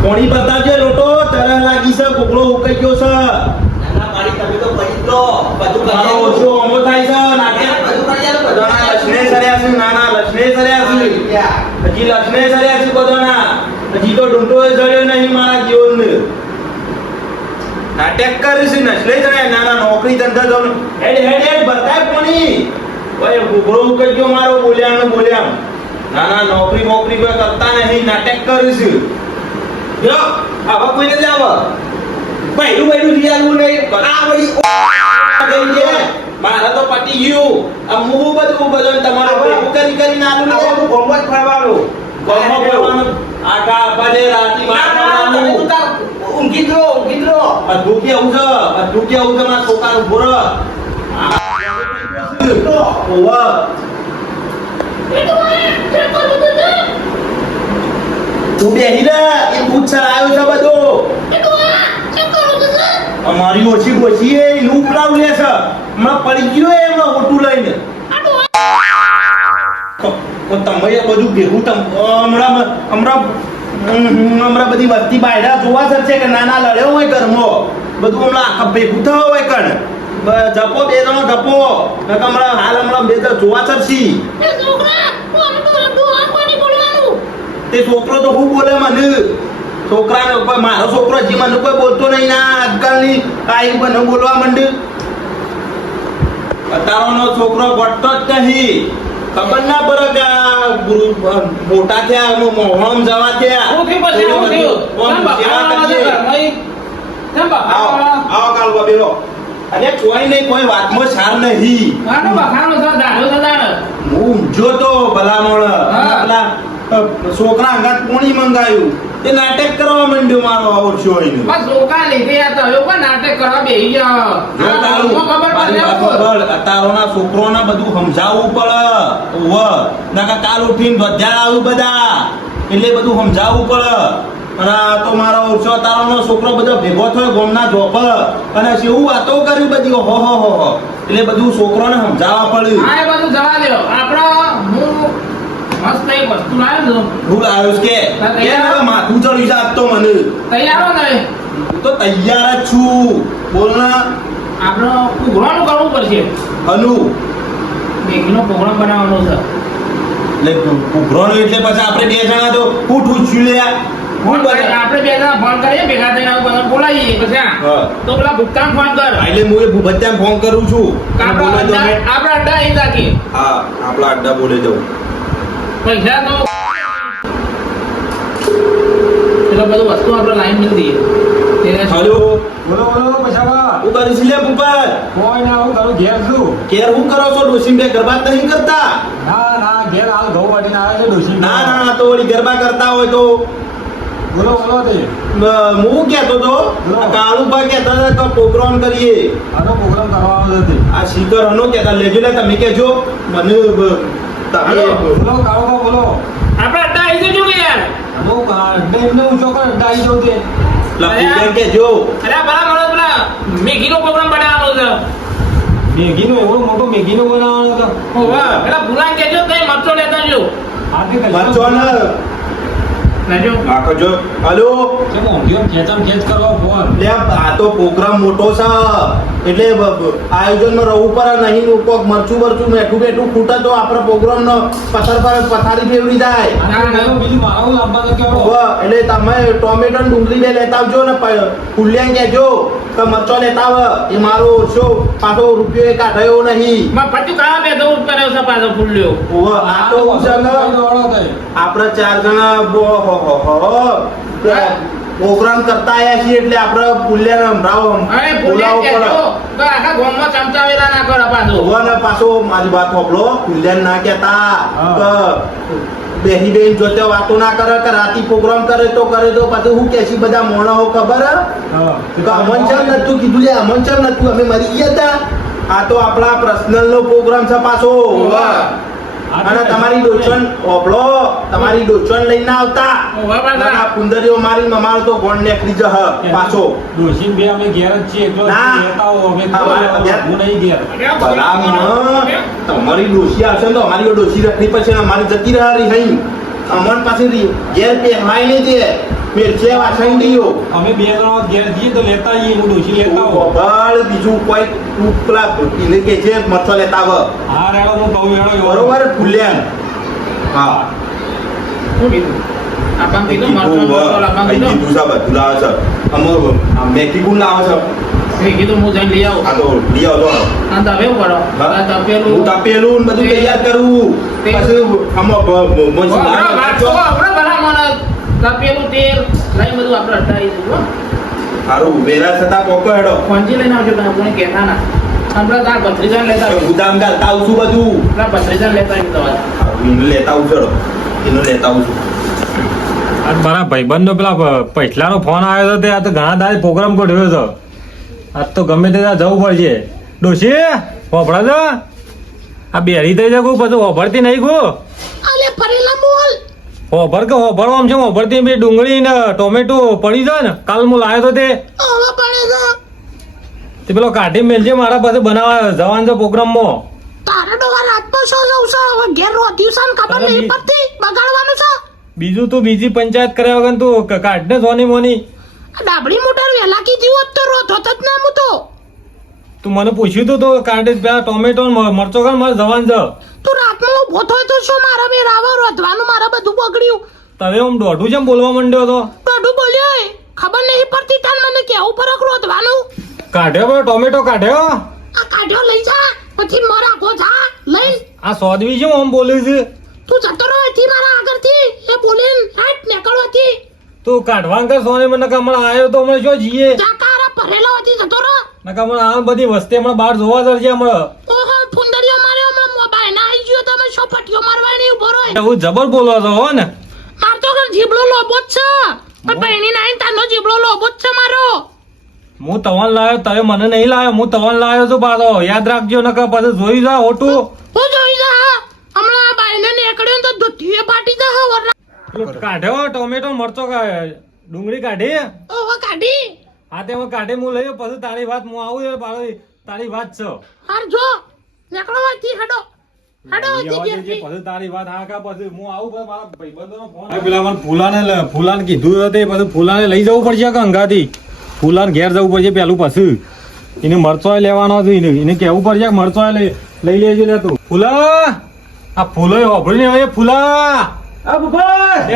કોણી બતાવજે લોટો તરહ લાગી છે કોકળો ઉકઈ ગયો છે નાના મારી તમે તો પડી તો બધું મારો કરી ઓછો અમો થાય છે નાટ્યા બધું કરી આલો બધાના લસણે સર્યા છે નાના લસણે સર્યા છે હજી લસણે સર્યા છે બધાના હજી તો ડુંટો સર્યો નહીં મારા જીવનને નાટક કરીશ નસલે સર્યા નાના નોકરી ધંધા જવાનું હેડ હેડ હેડ બતાય કોણી ઓય કોકળો ઉકઈ ગયો મારો બોલ્યા નાના નોકરી કોઈ કરતા નહીં નાટક કરીશ જો આવા કોઈને જ આવ બૈરું જીયાલું નહીં આ વળી ગઈ છે મારા તો પટી ગયું આ મુવું બધું તમારે ભેગું કરીને આલું ને ગોમત ફરવાનું આખા અપાજે રાતી મારવાનું ઊંઘી દો બધું કેવું છે મારા છોકરાનું ભોર ઓવા તું બેહી રે એ પૂછ આવ્યો છે બધો અમારી ઓછી ગોછી એ નું ઉપડાવ લે છે હમણાં પડી ગયો એમાં ઓટું લઈને તો તમે એ બધું ભેગું હમણાં બધી વસ્તી બાયડા જોવા છે કે નાના લડ્યો હોય ઘરમાં બધું હમણાં આખા ભેગું થયો હોય કણ જપો બે જણો જપો હમણાં બે જણ જોવા ચડશી તે છોકરો તો હું બોલે મને છોકરાને મારો છોકરો હજી મને કોઈ બોલતો નહીં ના આજકાલની કાઈ મને બોલવા માંડ્યું અત્યારનો છોકરો ગોઠતો જ નહીં ખબર ના પડે કે આ મોટા થયા મોહમ જવા થયા આવો કાલ બેલો અરે કોઈ નહીં કોઈ વાતમાં સાર નહીં હું ઊંઝો તો ભલામણ પેલા છોકરા અંગાત પોણી મંગાયું એ નાટક કરવા માંડ્યો મારો આવો છો એને બસ છોકરા લીધે આ તો એવું પણ નાટક કરવા બેહી ગયા અતારોના છોકરોને બધું સમજાવવું પડે ઓવ નકા કાલ ઉઠીને વધ્યા આવ્યું બધા એટલે બધું સમજાવવું પડે અને આ તો મારો ઓછો અતારોનો છોકરો બધો ભેગો થયો ગોમના જોપ અને શું વાતો કરી બધી હો એટલે બધું છોકરોને સમજાવવા પડ્યું હા એ બધું જવા દો આપણો હું મસ્ત એક વસ્તુ લાવ્યો છું ભૂલ આવ્યો છે કે માથું ચડ્યું છે આજ તો મને તૈયાર હો ને હું તો તૈયાર જ છું બોલ ના આપણો પ્રોગ્રામ કરવું પડશે અનુ મેગીનો પ્રોગ્રામ બનાવવાનો છે એટલે ઉઘરોનો એટલે પછી આપણે બે જણા તો ઉઠું છું લે આપણે બે જણા ફોન કરીએ ભેગા થઈને બધા બોલાવીએ પછી તો પેલા ભૂતકાળ ફોન કર એટલે હું એ ભૂપત્યાને ફોન કરું છું આપણા અડ્ડા અહીં રાખીએ હા આપણા અડ્ડા બોલે જવું પૈસા તો એટલે બધું વસ્તુ આપણે લાઈન મિલ દઈએ હલો બોલો પછાવા હું કરીશ લે ભૂપત કોઈ ના હું તારું ઘેર છું કેર હું કરો છો ડોસી બે ગરબા નહીં કરતા ના ઘેર હાલ ઘઉં વાટીને આવે છે ડોશી ના તો વળી ગરબા કરતા હોય તો બોલો તે હું કહેતો તો કાળુભાઈ કહેતા હતા કે પ્રોગ્રામ કરીએ આનો પ્રોગ્રામ કરવાનો નથી આ શીકર અનો કહેતા લેજો લે તમે કહેજો મને તમે બોલો કાળુબા બોલો આપણે અડ્ડા આવી જજો કે યાર એમને ઊંચો કર ડાઈ જવું તે લખી કહેજો અરે બરાબર પેલા મેગીનો પ્રોગ્રામ બનાવવાનો છે મેગીનો એવો મોટો મેગીનો બનાવવાનો હતો ઓવા પેલા ભૂલા કેજો કઈ મરચો લેતા જો આતે વાંચો ને લેજો આખો જો હલો ચલો ઊંધિયો ખેંચ કરવા ફોન લે આ તો પ્રોગ્રામ મોટો છે એટલે આયોજનમાં રહેવું પડે નહીં કોક મરચું મેઠું ફૂટે તો આપણે પ્રોગ્રામ નો પથારી ફેરવી જાય બીજું મારું લાવવાનું કે એટલે તમે ટોમેટો ડુંગળી બે લેતા આવજો ને ફૂલિયા કહેજો કે મરચો લેતા આવ એ મારો ઓછો પાછો રૂપિયો એ કાઢ્યો નહીં માં પટ્ટુ કાવા બે દઉં કર્યો છે પાછો ફૂલ્યો આ તો આપણે ચાર જણા પ્રોગ્રામ કરતા આયા છીએ એટલે આપણે ફૂલિયા અરે ફૂલ્યા કેજો તો આખા ગામમાં ચમચાવેલા ના કરો પાછો પાછો મારી વાત સાંભળો ફૂલિયા ના કહેતા બેહી બેન જોતે વાતો ના કરે કે રાતી પ્રોગ્રામ કરે તો પછી હું કેસી બધા મોણો ખબર કે અમન ચમ નતું કીધું લે અમન ચમ નતું અમે મરી ગયા હતા આ તો આપણા પર્સનલ નો પ્રોગ્રામ છે પાછો અને તમારી ડોચન ઓબળો તમારી ડોચન લઈને આવતા ના કુંદરીઓ મારી અમારો તો ગોણ નેકરી જહ પાછો ડોશી બે અમે ઘેર જ છીએ તો લેતા હો અમે હું નહીં ઘેર તમારી ડોશી આવશે તો અમારી ડોશી રખડી પછી અમારી જતી રહી અમન પાસે ઘેર પહેવાય નહીં દે મિરચી વાસણ દીયો અમે બે જણા ઘેર જઈએ તો લેતા આવીએ હું ડોશી લેતા આવું બળ બીજું કોઈ તું પેલા એને કે છે મરચો લેતા આવ હા રેડો હું કહું હેડો બરોબર ફૂલ્યા હા શું કીધું આપણ કીધું મરચો લાવવાનું અહીં કીધું કીધું છે બધું લાવે છે અમો મેથી ગુણ લાવે છે મેં કીધું હું જઈને લઈ આવું આ તો લઈ આવજો આ તો હવે એવું કરો આ તપેલું હું તપેલું ને બધું તૈયાર કરું પછી આમાં તપેલું તેલ લઈ બધું આપણે અટાઈ દઉં સારું વેરા થતા પોકો હેડો કોંજી લઈને આવજો તમે કોને કહેતા ના આપણે તાર ભત્રીજાને લેતા આવીએ. ગુદામ ગાલતા આવું છું બધું તાર ભત્રીજાને લેતા આવીએ તો વાત. એને લેતા આવું ચડો એનો લેતા આવું છું આજ મારા ભાઈબંધનો પેલા પૈસલાનો ફોન આવ્યો હતો તે આ તો ઘણા દાડે પ્રોગ્રામ ગોઠવ્યો હતો આજ તો ગમે તે ત્યાં જવું પડશે ડોશી હોભળા છો આ બેરી થઈ જાય પછી હોભળતી નહીં ગો અલે ફરેલા બોલ હોભર કે હોભળો આમ છે હોભળતી બે ડુંગળી ને ટોમેટો પડી જાય ને કાલ હું લાવ્યો તો તે આવા પડે છે તે પેલો કાઢી મેલજે મારા પાસે બનાવવા જવાનું છે પ્રોગ્રામમાં તારે ડોવા રાતમાં શું જવું છે હવે ઘેર રોધ્યું છે ને ખબર નહીં પડતી બગાડવાનું છે બીજું તું બીજી પંચાયત કર્યા વગર તું કાઢ ને સોની મોની આ ડાબડી મોટર વેલા કીધી હોત તો રોધ હોત જ ના હું તો તું મને પૂછ્યું તું તો કાઢે પેલા ટોમેટો ને મરચો કાઢ મારે જવાનું છે તું રાતમાં ઉભો થયો તો શું મારા બે રાવા રોધવાનું મારા બધું બગડ્યું તને આમ દોઢું જેમ બોલવા માંડ્યો તો દોઢું બોલ્યો એ ખબર નહીં પડતી તાન મને કેવું ફરક રોધવાનું કાઢ્યો પેલો ટોમેટો કાઢ્યો આ કાઢ્યો લઈ જા પછી મારા આગો જા લઈ આ સોદવી શું આમ બોલે છે તું જતો રહો અહીંથી મારા આગળથી એ બોલીને હાટ નીકળવાથી તું કાઢવા કર સોની મને હમણાં આવ્યો તો હમણાં શું જઈએ જાકારા ભરેલો હતી જતો રહો નકા હમણાં આ બધી વસ્તી હમણાં બહાર જોવા જશે હમણાં ઓહો ફુંદરીઓ માર્યો હમણાં મોબાઈલ ના આવી ગયો તમે શું પટીઓ મારવાની ઉભો રહો એવું જબર બોલો છો હો ને મારતો કર જીબડો લોબો જ છે પણ બહેની નાઈન તાનો જીબડો લોબો જ છે મારો હું તવન લાવ્યો તમે મને નહીં લાવ્યો હું તવન લાવ્યો છું પાછો યાદ રાખજો નકા પછી જોઈ જા હોટું હું જોઈ જા હમણાં આ બાઈને નીકળ્યો તો દુધીએ ફાટી જા વરના કાઢ્યો ટોમેટો મરચો ડુંગળી કાઢી ઓહો કાઢી હા તે હું કાઢે હું લઈ પછી તારી વાત હું આવું એટલે પાછો તારી વાત છે હાર જો નીકળવાથી હડો હડો પછી તારી વાત હા કા પછી હું આવું પછી મારા ભાઈબંધોનો ફોન પેલા મને ફૂલાને કીધું હતું પછી ફૂલાને લઈ જવું પડશે કે અંગાથી ફૂલાને ઘેર જવું પડશે પેલું પછી એને મરચોય લેવાનો હતો એને કહેવું પડશે કે મરચોય લઈ લેજો લે તું ફૂલા આ ફૂલો હોભળી ને ફૂલા એ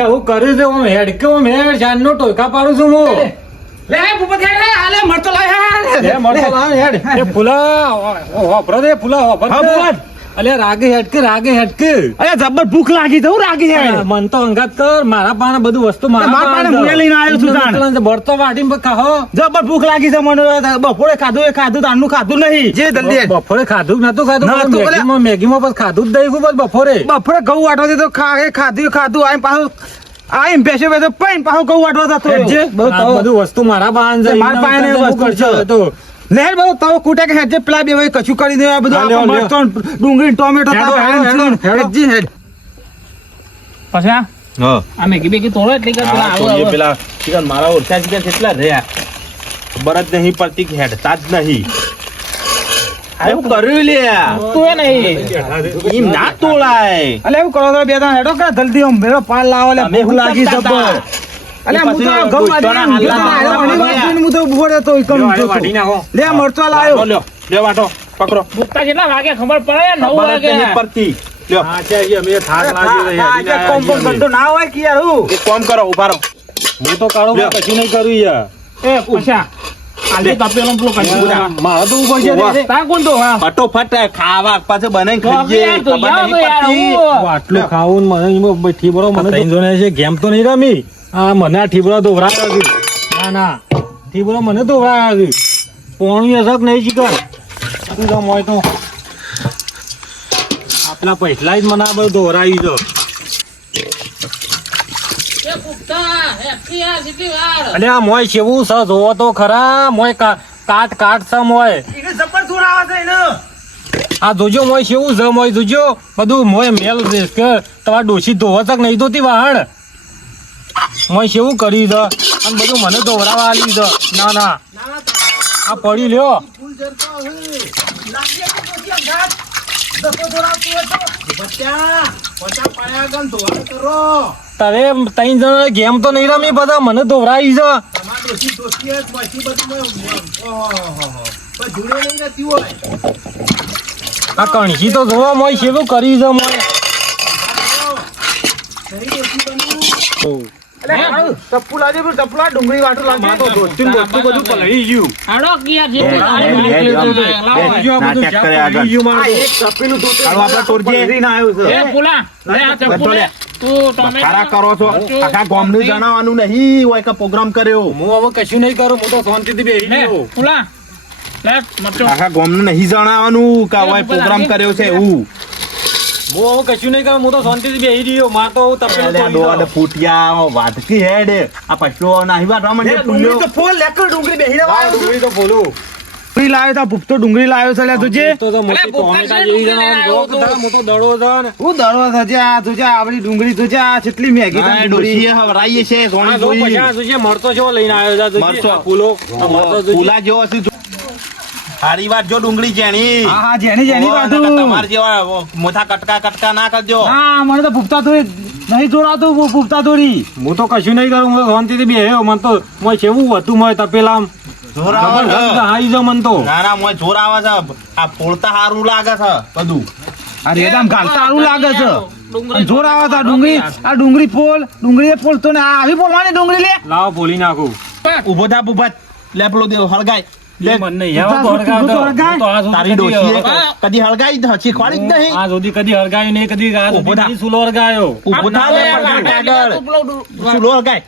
હું કર્યું છે હું હેડકે હું મેં જાનનો ટોકા પાડું છું હું લે ભૂપત હેડ હાલે મરચો લાય એ મરચો લાવ હેડ એ ફૂલા હોભરો દે ફૂલા હોભર અલે રાગે હેડકે અરે જબર ભૂખ લાગી તો રાગી મન તો અંગાત કર મારા પાસે બધું વસ્તુ મારા પાસે મુએ લઈને આવ્યો છું તાણ. બળતો વાટીને ખાઓ જબર ભૂખ લાગી છે મને બપોરે ખાધું તારનું ખાધું નહીં જે જલ્દી બપોરે ખાધું નતું ખાધું નતું, મેગીમાં પછી ખાધું જ દઈ ગયું બસ બપોરે બપોરે ઘઉં વાટવા તો ખાધું આઈ પાછું આઈ બેસે બેસે પૈન પાછું ઘઉં વાટવા જતો રહ્યો. આ બધું વસ્તુ મારા પાસે છે. મારા પાસે એના વસ્તુ કરશો છે. તો લહેર બધું તવો કૂટે કે હેડજે પેલા બે ભાઈ કશું કરી દે આ બધું હા, લ્યો, આપણે લ્યો. મરચાં, ડુંગળી ટોમેટો હેડો, તાપ, હેડો, હેડજી, હેડો. હેડજી, હેડ. પછી હા આ મેગી બેગી તોડો એટલે કે પેલા આવો આવો. પેલા ચિકન મારા ઓછા ચિકન કેટલા રહ્યા ખબર જ નહીં પડતી કે હેડતા જ નહીં એવું કર્યું લે તું એ નહીં એમ ના તોડાય અલે એવું કરો તો બે ત્રણ હેડો કે જલ્દી આમ ભેળો પાલ લાવો લે અમે ભૂખ લાગી કરતા જબર હતા. અલે હું તો પછી ઘઉં દોસ્તોના વાટીને હાલના હેડો હાલના વાટીને હું તો ઉભો રહેતો એકમ વાટો, જોતો. વાટી નાખો. લે મરચો લાવ્યો લ્યો લે વાટો પકડો ભૂખતા કેટલા વાગે ખબર પડે 9 ખબર જ વાગે નહીં પડતી લ્યો હા, છે, અમે થાક લાગ્યો છે, હેડીને આ કોમ કોમ આવ્યા ધંધો ના હોય કે યાર હું એક કામ કરો ઉભા રહો હું તો કાળું લ્યો. કશું નહીં કર્યું યાર એ પછા આલજી તપેલો પેલો કશું મારે તો ઉપર છે ઉભા. રે. તા કોણ તો હા ફટોફટ ખાવા પાછું બનાવીને તો ખાઈએ યાર તો ખબર યાર નહીં તો યાર પડતી હું આટલું ખાવું ને મને એમાં બેઠી બરો મને ત્રણ જણા છે ગેમ તો નહીં રમી આ મને આ ઠીબડો દોવરાયો છે ના ઠીબડો મને દોવરાયો છે પોણું અસર નહીં ચિકન તું તો મોય તો આપલા પૈસલા જ મને આ બધું દોવરાયું છે એ ભૂખતા હેપી આ સીટી વાર અને આ મોય કેવું છે જોવો તો ખરા મોય કાટ છે મોય એને જબર જોર આવે છે એને આ જોજો મોય કેવું છે મોય જોજો બધું મોય મેલ છે કે તમારે ડોશી ધોવા તક નહીં ધોતી વાહણ મોય કેવું કર્યું છે અને બધું મને દોવરાવા આલ્યું છે ના આ પડી લ્યો તવે 3 જણા ગેમ તો નહીં રમી બધા મને દોરાઈ છે આ કણસી તો જોવા મોય શેવું કરી છે મોય ટપ્પુ લાજે ટપ્પુલા ડુંગળી વાટું લાગે તો દોસ્તી બધું પલળી ગયું આડો કિયા જે નાટક કરે આગળ. હાલો આપણે ટોરજે. એ પુલા લે આ ટપ્પુ લે તું ટોમેટો ખરા કરો છો આખા ગામનું જણાવવાનું નહીં હોય કે પ્રોગ્રામ કર્યો. હું હવે કશું નહીં કરું હું તો શાંતિથી બેસી લે ગયો પુલા લે મરચો આખા ગામનું નહીં જણાવવાનું કે હોય પ્રોગ્રામ કર્યો છે એવું. હું હવે કશું નહીં કરું હું તો શાંતિથી બેસી રહ્યો માર તો તપેલું અલ્યા તોડી ડોહાને ફૂટિયા વાટકી હેડ આ પશુઓ નાહી વાટવા માંડે પુલ્યો. ડુંગળી તો બોલું ડુંગળી લાવ્યો તો ભૂપતો ડુંગળી લાવ્યો છે લ્યા તુજે. તો મોટી ટોમેટા જેવી જણાવવાનું જો કે તારા મોટો દડો છે ને હું દડો થજે આ તુજે આવડી ડુંગળી તુજે આ કેટલી મેગી આ ડોશીએ હવરાઈએ છે આ સોની જો જોઈ. પછી આ શું છે મરતો જેવો લઈને આવ્યો છે મરચો. આ ફૂલો આ મરતો જોજે. ફૂલા જેવો છે. હારી વાત જો ડુંગળી જેણી. હા હા જેની જેની ઓહો, વાતું નકર તમાર જેવા મોટા કટકા ના કરજો. હા મને તો ભૂપતા થોડી નહીં જોડાતું ભૂપતા થોડી હું તો કશું નહીં કરું હું તો શાંતિથી બેહ્યો મને તો મોય કેવું હતું મોય તપેલામ જોર આવે જબરદસ્ત છે. હાઈ છે મન તો ના ના મોય જોર આવે છે. આ ફોડતા હારું લાગે છે બધું. આ રેદામ ઘાલતા સારું લાગે છે અને જોર આવે છે આ ડુંગળી ફોલ ડુંગળી ફોલતો ને આ આવી ફોલવાની ડુંગળી લે લાવો બોલી નાખું ઉભો થા ભૂપત. લે પેલો દેવ હળગાય. લે મન નહીં આવો તો હળગાવ તો. હું તો આ સુધી તારી કદી ડોશીએ કદી હળગાઈ જ શીખવાડી જ નહીં. આ સુધી કદી હળગાવ્યું નહીં કદી આ ઊભો થા. સુધી સુલો હળગાવ્યો ઉભો થા લે પગા આગળ. શું લો હળગાય.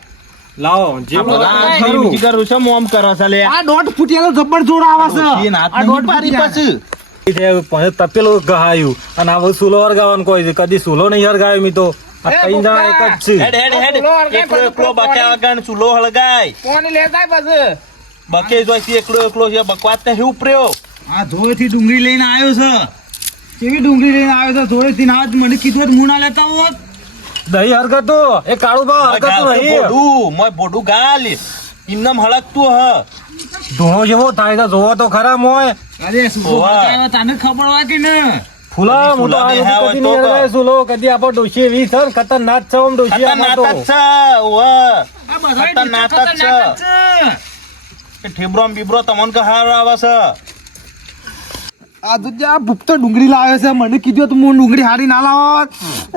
લાવો જે આ બોલો જીમ જીગર છે મોમ કરે છે લે. આ દોઢ ફૂટિયાનો જબ્બર જોર આવે છે ડોશીએ નાત આ નહીં દોઢ પાડી ફૂટિયા. પછી. તપેલું ગહાયું અને હવે સુલો હળગાવાનું કોઈ છે કદી સુલો નહીં હળગાવ્યો મી તો આ ત્રણ જણા એક જ છે હેડ હેડ હેડ. એકલો એકલો બક્યા વગર ચૂલો હળગાય. કોની લેતા પછી બકે જોઈ છે એકલો એકલો છે બકવાસ ને હું પ્ર્યો. આ ધોળેથી ડુંગળી લઈને આવ્યો છે કેવી ડુંગળી લઈને આવ્યો છે ધોળેથી ના જ મને કીધું હોત હું ના લેતા હોત દહીં હરગતો એ કાળું ભાવ હરગતું નહીં બોડું મોય બોડું ગાલ ઇમનમ હળકતું હ. ધૂણો જેવો થાય તો જોવો તો ખરા મોય અરે શું ઓવા. તને ખબર હોય કે ને ફૂલા હું તો ફૂલા આ બેહા કદી હોય તો નહીં ક. હરગાય સુલો કદી આપો ડોશી એવી છે ને ખતરનાક છે આમ ડોશી આમાં તો ખતરનાક જ છે ઓવે. આ બધા ખતરનાક જ ખતરનાક છે. છે એ ઠેબરો ને બીબરો તમને કે હાર આવે છે. આ દુજે આ ભૂપતો ડુંગળી લાવે છે મને કીધું તો હું ડુંગળી હારી ના લાવત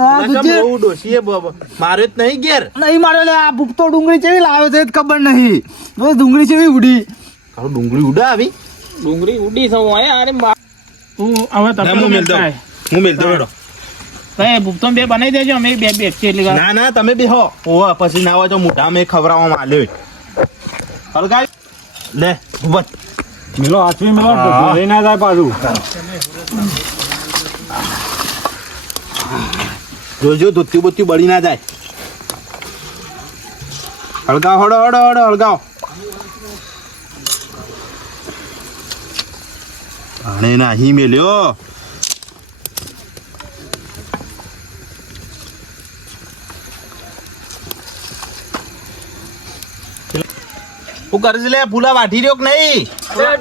આ નકર દુજે બહુ ડોશીએ માર્યો જ નહીં ઘેર. નહીં માર્યો લે આ ભૂપતો ડુંગળી કેવી લાવે છે એ જ ખબર નહીં બસ ડુંગળી કેવી ઉડી તારું ડુંગળી ઉડા આવી. ડુંગળી ઉડી સૌ અરે અરે તું હવે ના, તપેલું હું મેલ દઉં. મેલતા હું મેલ દઉં હેડો. એ ભૂપતો બે બનાવી દેજો અમે બે બે છે એટલે ના ના તમે બેહો. ઓવા પછી ના હોય તો મોઢા મેં ખવડાવવામાં આલ્યો. હળગાય. લે ભૂપત. મિલો હાથવી મિલો લઈ ના જાય પાછું જોજો ધોતી બોતી બળી ના જાય. હળગાવ હળો હળો હળો હળગાવ. આને નાહી મેલ્યો. હું કરીશ લે ફૂલા વાટી રહ્યો કે નહીં?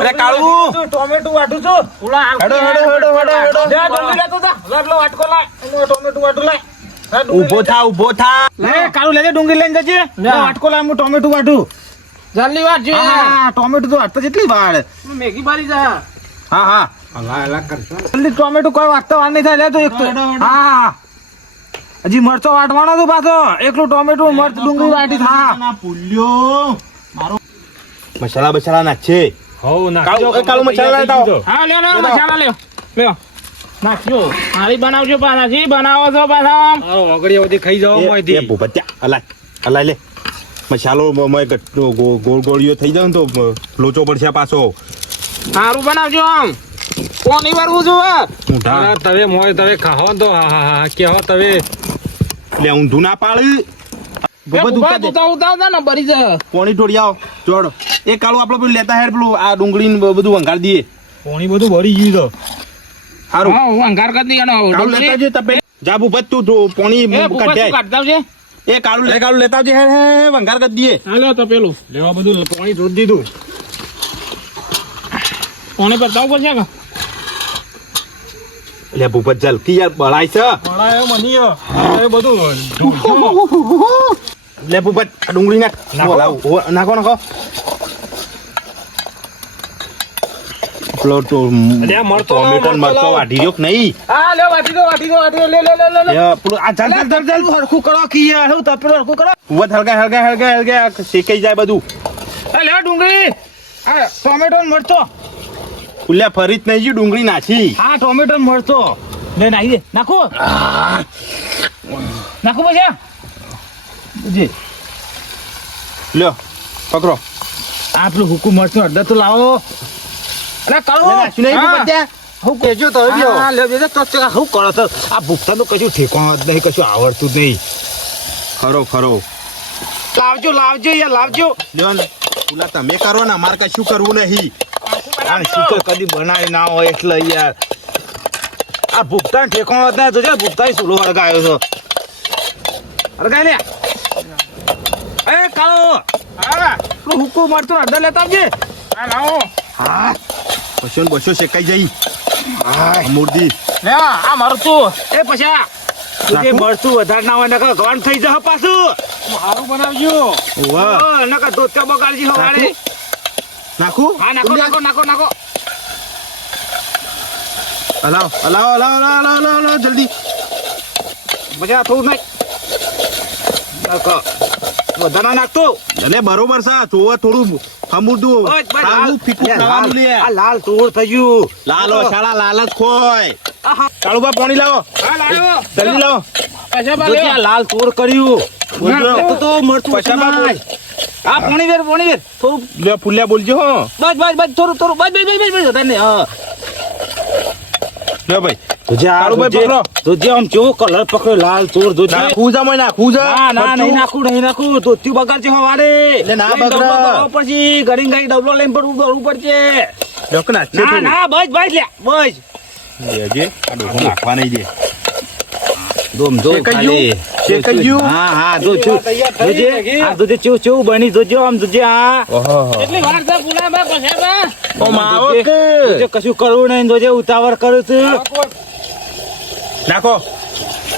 અરે કાળું ટોમેટો વાટું છું પુલા હેડો હેડો હેડો હેડો હેડો. જા ડુંગળી લેતો જા લાડલો વાટકો લાય ટોમેટો વાટું લાય ઊભો થા ઊભો થા. લે કાળું લેજે ડુંગળી લઈને જજે વાટકો લાવ હું ટોમેટો વાટું જલ્દી વાટ છે હા ટોમેટો તો વાટતા કેટલી વાર મેગી બારી જા હા હા જલ્દી ટોમેટો કોઈ વાટતા વાર નહીં થાય લે તો એક તો હા હજી મરચો વાટવાનો તો પાછો એકલું ટોમેટો મરચ ડુંગળી વાટી હા ના પુલ્યો મારો મસાલા બસાલા નાખશે. હો કાળું એ કાળું મસાલા લેતા આવો. હા લે લે મસાલા લ્યો લ્યો નાખજો મારી બનાવજો પાછા જી બનાવો છો પાછા વગડી બધી ખાઈ જવા એ મોયથી ભૂપત્યા અલાય અલાય લે મસાલો ગોળ ગોળીઓ થઈ જાય ને તો લોચો પડશે પાછો. સારું બનાવજો આમ કોની વારવું છું ઊંધા તવે મોય તવે ખાવા તો હા હા હા કેવો તવે લે ઊંધું ના પાડી. ભૂપત ઉતા દે. ઉતાવતા ને બરી જા પોણી ઢોળી આવો જોડો. એ કાળું આપણે પેલું લેતા હેડ પેલું આ ડુંગળી ને બધું વંગાર દઈએ. પાણી બધું ભરી ગયું તો સારું હા હું અંગાર કરી દઈ કાળું લેતા આવજે તપે. જા ભૂપત તું પોણી કાઢ્યા. કાઢતા છે એ કાળું લેતા આવજે હે વંગાર કરી દઈએ. હાલો તો પેલું લેવા બધું પાણી ધોઈ દીધું કોને બતાવું પડશે કે લે ભૂપત જલ્દી યાર બળાય છે પડાયો મની એ બધું લે ભૂપત આ ડુંગળી નાખ નાખો નાખો પેલો તો અલ્યા, મરતો ટોમેટો ને મરચો વાઢી રહ્યો કે નહીં હા લે વાટી દો લે એ પેલું આ ચાલ હરખું કરો કી યાર હું તપેલો હરખું કરો ભૂપત હળગા શેકાઈ જાય બધું લે ડુંગળી આ ટોમેટો ને મરચો ખુલ્લા ફરી જ નહીં ગયું ડુંગળી નાખી હા ટોમેટો ને મરચો લે નાખી દે નાખો પછી જી લ્યો પકડો આ પેલું હુકુ મરચું અડધા તો લાવો અરે કરો નાખ્યું નહીં ભૂપત ત્યાં? હું કેજો તો હા લે બેટા તો ચકા હું કરો છો આ ભૂખતા તો કશું ઠેકાણું જ નહીં કશું આવડતું જ નહીં ખરો લાવજો યાર લાવજો લ્યો ને પેલા તમે કરો ને અમારે કશું કરવું નહીં આ શીખર કદી બનાવી ના હોય એટલે યાર આ ભૂખતા ઠેકાણું જ નહીં તો છે ભૂખતા સુલો હરગાયો છો હરગાય ને એ કાળો હા પેલું હુકુ મરચું અડધા લેતા આવજે હા લાવો હા બસો ને બસો શેકાઈ જઈ મૂર્તિ લે આ મરચું એ પછા તુજે મરચું વધારે ના હોય નકર ગણ થઈ જશે પાછું સારું બનાવજો વાહ નકર દોત્યા બગાડજી હવારે નાખું હા નાખો હલાવો જલ્દી પછી આ થોડું નાખ નાખો વધારે નાખતો એટલે બરોબર છે ચોવા થોડું ખમુદું સારું ફીકું ખાવાનું લે આ લાલ તોડ થઈ ગયું લાલ શાળા લાલ જ ખોય કાળુબા પાણી લાવો હા લાવ્યો જલ્દી લાવો જો આ લાલ તોડ કર્યું બોલજો. તો મરતું પછા બાપુ. આ પાણી વેર થોડું લે ફુલ્યા બોલજો હો બસ થોડું બસ વધારે ને હા લે ભાઈ તુજે કાળુભાઈ પકડો. તુજે આમ કેવો કલર પકડ્યો લાલ તોડ જોજે નાખું જા મને નાખું જા ના નહીં નાખું તો ત્યું બગાડશે હવારે એટલે ના લઈને બગડે. ડબલો ભરાવો પછી ઘડી ઘડી ડબલો લઈને ભરવું પડશે ડોક નાખશે ના થોડું. ના બસ લે બસ લેજે આ ડોકો નાખવા નહીં દે દોમ જો શેકાઈ ખાલી. શેકાઈ ગયું? હા જો જો જોજે આ જોજે ચેવું બની જોજો આમ જોજે આ એટલી વાર છે પુલા બા પછી બા ઓ માવો જોજે, કે જોજે કશું કરવું નહીં જોજે ઉતાવળ કરું છું નાખો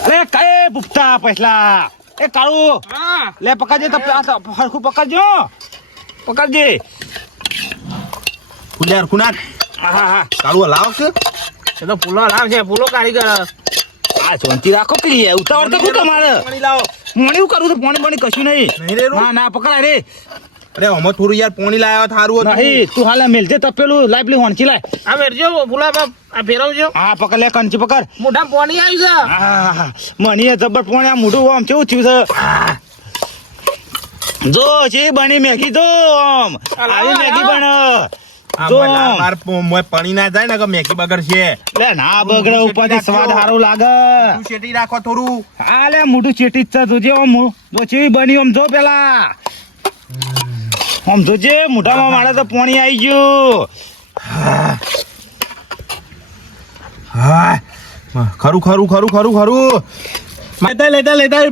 અરે કઈ ભૂખતા પૈસલા એ કાળું હા લે પકડજે તો હરખું પકડજો પકડજે ફુલ્યા હરખું નાખ હા હા કાળું લાવ કે એ તો પુલો લાવશે પુલો કારીગર આ શાંતિ રાખો કે ઉતાવળ તો શું તમારે પાણી લાવો પાણી કરું તો પાણી કશું નહીં નહીં રે રું? ના પકડાય રે અરે આમાં થોડું યાર પાણી લાવ્યા થારું હતું નહીં તું હાલ મેલજે તપેલું લાઈ પેલી હોંચી લાય આ મેરજો પુલા બા આ ફેરવજો હા પકડ લે કંચી પકડ મોઢા પાણી આવ્યું છે હા મને જબર પોણે આ મોઢું આમ કેવું થયું છે જો છે બની મેગી જો આમ આવી મેગી બન જો માર પાણી ના જાય ને કે મેકી બગડ છે લે ના બગડે ઉપરથી સ્વાદ સારું લાગે તું શેટી રાખો થોડું હા લે મોઢું ચેટી જ છે જોજે આમ જો ચેવી બની આમ જો પેલા આમ જોજે મોઢામાં મારે તો પાણી આવી ગયું હા ખરું લેતા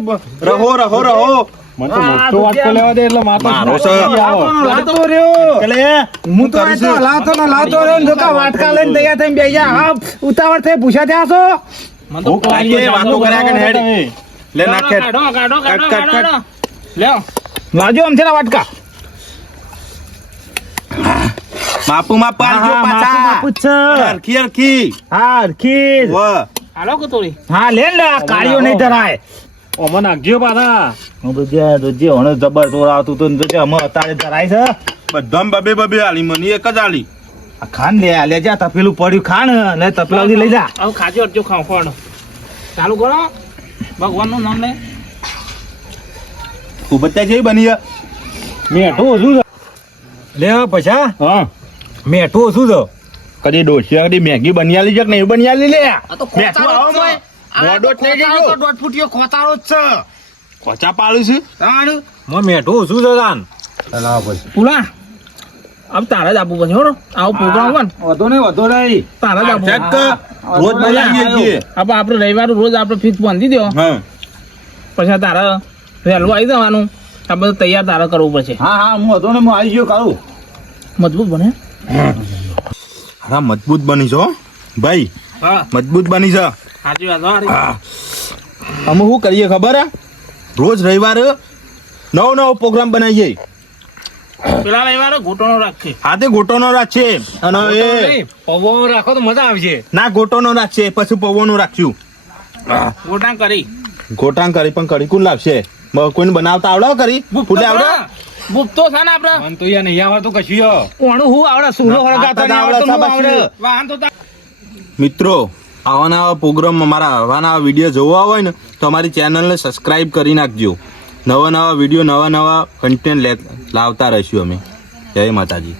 રહો મને તો મોટો વાટકો લેવા દે એટલે માતો મારો છે. લાતો રહ્યો એટલે હું તો આ તો લાતો રહ્યો ને જોકા વાટકા લઈને તૈયાર થઈને બેસી જા હા ઉતાવળ થઈ પૂછ્યા ત્યાં છો ભૂખ લાગી વાતો કર્યા કે હેડ લે નાખે કાઢો કટ. લ્યો લાજો આમ છે ને વાટકા માપુમાં પાડજો પાછા હરખી હા હરખી વાહ હાલો કે થોડી હા લે ને આ કાળીઓ નહીં ધરાય ઓમાં નાખજો પાછા હું તો જે હણે જબર તોર આવતું તો જોજે અમે અત્યારે ધરાય છે બધામ બબે આલી મને એક જ આલી આ ખાન લે જા તપેલું પડ્યું ખાન લે તપેલા સુધી લઈ જા હવે ખાજો અડજો ખાવ ખોડો ચાલુ કરો ભગવાનનું નામ લે તું બચ્ચા જેવી બની મેઠું ઓછું છે લે પૈસા હા મેઠું ઓછું છે કદી ડોસિયા કદી મેગી બની આલી છે કે નહીં બની આલી લે મેઠું આવો મોય મોડો જ નહીં જજો દોઢ ફૂટિયો ખોતારો જ છે કોચા પાડું છું તાણ મને મેઠું ઓછું છે દાન લાવ પછી પુલા अब तारा જ આપવું પછી હોરો આવો પ્રોગ્રામ હોય ને વધો નહીં તારા જ આપવું ચેક રોજ બનાવીએ છીએ આપણે રવિવાર રોજ આપણે ફિક્સ બાંધી દો હા પછી તારા વહેલું આવી જવાનું આ બધું તૈયાર તારા કરવું પડશે હા હું હતો ને હું આવી ગયો કાળું મજબૂત બને હા મજબૂત બની છો ભાઈ હા મજબૂત બની છે સાચી વાત હો હારી. હા. અમે શું કરીએ ખબર હે રોજ રવિવારે નવો નવો પ્રોગ્રામ બનાવીએ પેલા રવિવારે ઘૂંટણો રાખશે. હાથે ગોટોનો રાખશે અને એ પૌવો રાખો તો મજા આવશે. ના ગોટોનો રાખશે પછી પૌવાનું રાખ્યું ગોટાં કરી ગોટાંગ કરી પણ કરી કોણ લાવશે કોઈને બનાવતા આવડે કરી ફૂલે આવડે ભૂપતો છે ને આપડે મન તો યાર નહીં આવડતું કશું યો. ઓણું હું આવડે સુલો હળગાતા નહીં આવડે તો હું આવડે આવડે. વાહન તો મિત્રો આવા નવા પ્રોગ્રામ અમારા આવા નવા વિડીયો જોવા હોય ને તો અમારી ચેનલને સબસ્ક્રાઇબ કરી નાખજો. નવા નવા વિડીયો નવા નવા કન્ટેન્ટ લાવતા રહીશું અમે. જય માતાજી.